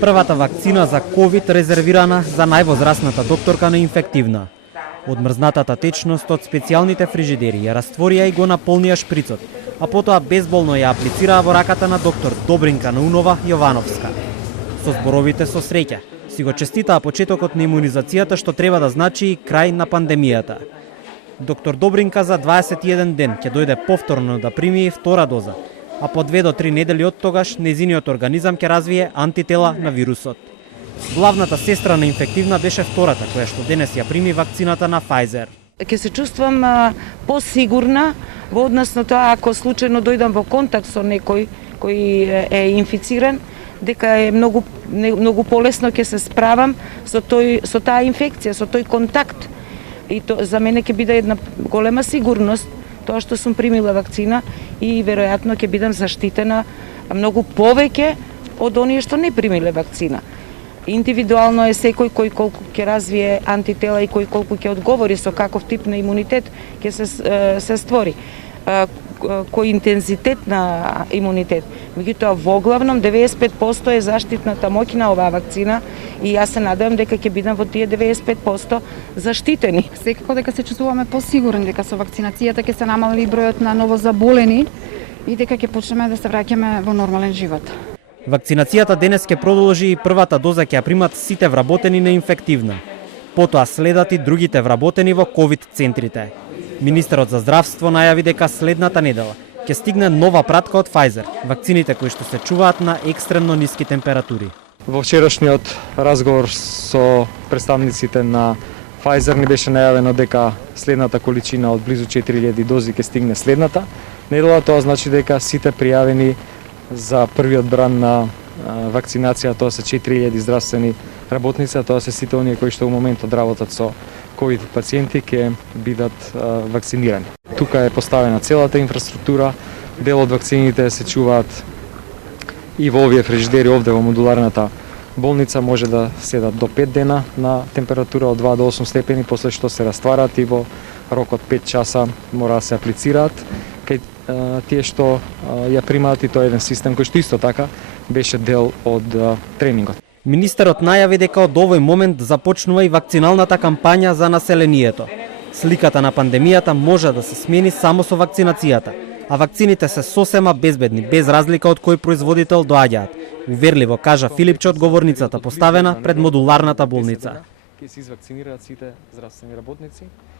Првата вакцина за COVID резервирана за највозрасната докторка на инфективна. Од мрзнатата течност од специјалните фрижидери ја растворија и го наполнија шприцот, а потоа безболно ја аплицираа во раката на доктор Добринка Наунова Јовановска. Со зборовите со среќа си го честитаа почетокот на имунизацијата што треба да значи и крај на пандемијата. Доктор Добринка за 21 ден ќе дојде повторно да прими и втора доза, а по 2 до 3 недели од тогаш незиниот организам ќе развие антитела на вирусот. Главната сестра на инфективна беше втората, која што денес ја прими вакцината на Pfizer. Ќе се чувствам посигурна во однос на тоа ако случајно дојдам во контакт со некој кој е инфициран, дека е многу полесно ќе се справам со таа инфекција, со тој контакт. И за мене ќе биде една голема сигурност тоа што сум примила вакцина и веројатно ќе бидам заштитена многу повеќе од оние што не примиле вакцина. Индивидуално е секој кој колку ќе развие антитела и кој колку ќе одговори со каков тип на имунитет ќе се створи. Кој интензитет на имунитет. Меѓутоа во главном 95% е заштитната моќ на оваа вакцина и јас се надевам дека ќе бидам во тие 95% заштитени. Секако дека се чувствуваме посигурни дека со вакцинацијата ќе се намали бројот на новозаболени и дека ќе почнеме да се враќаме во нормален живот. Вакцинацијата денес ќе продолжи и првата доза ќе ја примат сите вработени на инфективна. Потоа следат и другите вработени во ковид центрите. Министерот за здравство најави дека следната недела ќе стигне нова пратка од Pfizer, вакцините кои што се чуваат на екстремно ниски температури. Во вчерашниот разговор со представниците на Pfizer ни беше најавено дека следната количина од близу 4000 дози ќе стигне следната недела. Тоа значи дека сите пријавени за првиот бран на вакцинација, тоа се 4000 здравствени работници, тоа се сите оние кои што во моментот работат со ковид пациенти ќе бидат вакцинирани. Тука е поставена целата инфраструктура, дел од вакцините се чуваат и во овие фрижидери овде во модуларната болница, може да седат до 5 дена на температура од 2 до 8 степени, после што се растварат и во рок од 5 часа мора да се аплицираат кај тие што ја примаат, и тоа е еден систем кој што исто така беше дел од тренингот. Министерот најави дека од овој момент започнува и вакциналната кампања за населението. Сликата на пандемијата може да се смени само со вакцинацијата, а вакцините се сосема безбедни, без разлика од кој производител доаѓаат, уверливо кажа Филипче од говорницата поставена пред модуларната болница. Ќе се извакцинираат сите здравствени работници